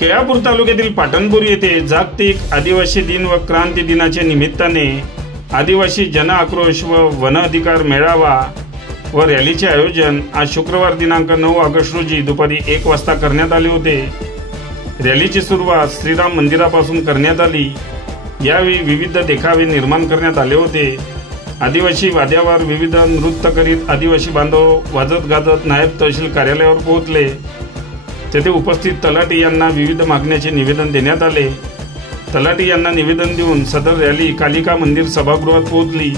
केळापूर तालुक्यातील पाटणपूर येथे जागतिक आदिवासी दिन व क्रांती दिनाच्या निमित्ताने आदिवासी जन आक्रोश व वन अधिकार मेळावा व रॅलीचे आयोजन आज शुक्रवार दिनांक 9 ऑगस्ट रोजी दुपारी 1 वाजता करण्यात आले होते। रॅलीची सुरुवात श्रीराम मंदिरापासून करण्यात आली। यावेळी विविध देखावे निर्माण करण्यात आले होते। आदिवासी वाद्यावर विविध नृत्य करीत आदिवासी बांधव वाजत गाजत नायब तहसील कार्यालयावर पोहोचले। तेथे उपस्थित तलाठी यांना विविध मागण्याचे निवेदन देण्यात आले। तलाठी यांना निवेदन देऊन सदर रॅली कालिका मंदिर सभागृहात पोहोचली।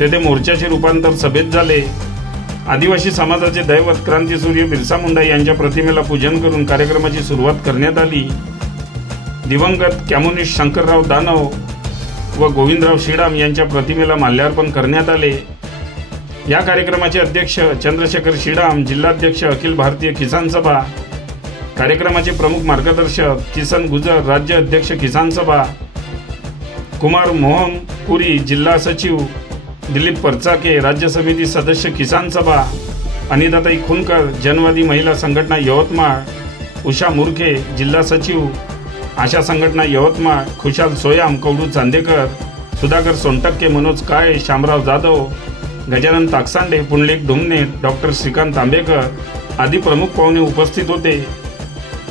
तेथे मोर्चाचे रूपांतर सभेत झाले। आदिवासी समाजाचे दैवत क्रांतीसूर्य बिरसा मुंडा यांच्या प्रतिमेला पूजन करून कार्यक्रमाची सुरुवात करण्यात आली। दिवंगत कम्युनिस्ट शंकरराव दानव व गोविंदराव श्रीराम यांच्या प्रतिमेला माल्यार्पण करण्यात आले। या कार्यक्रमाचे अध्यक्ष चंद्रशेखर श्रीराम, जिल्हाध्यक्ष अखिल भारतीय किसान सभा, कार्यक्रमाचे प्रमुख मार्गदर्शक किसन गुजर, राज्य अध्यक्ष किसान सभा, कुमार मोहन पुरी, जिल्हा सचिव, दिलीप परचाके, राज्य समिती सदस्य किसान सभा, अनिताताई खुनकर, जनवादी महिला संघटना यवतमाळ, उषा मुरखे, जिल्हा सचिव, आशा संघटना यवतमाळ, खुशाल सोयाम, कौडू चांदेकर, सुधाकर सोनटक्के, मनोज काळे, शामराव जाधव, गजानन ताकसांडे, पुंडलिक डोंगणे, डॉक्टर श्रीकांत आंबेकर आदी प्रमुख पाहुणे उपस्थित होते।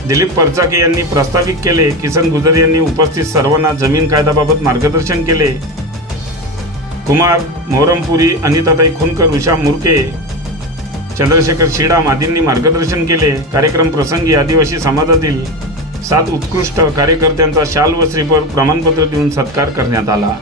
दिलीप परचाके यांनी प्रास्ताविक केले। किसन गुजर यांनी उपस्थित सर्वांना जमीन कायद्याबाबत मार्गदर्शन केले। कुमार मोहरमपुरी, अनिताताई खुनकर, उषा मुरके, चंद्रशेखर श्रीराम आदींनी मार्गदर्शन केले। कार्यक्रम प्रसंगी आदिवासी समाजातील 7 उत्कृष्ट कार्यकर्त्यांचा शाल व श्रीफळ प्रमाणपत्र देऊन सत्कार करण्यात आला।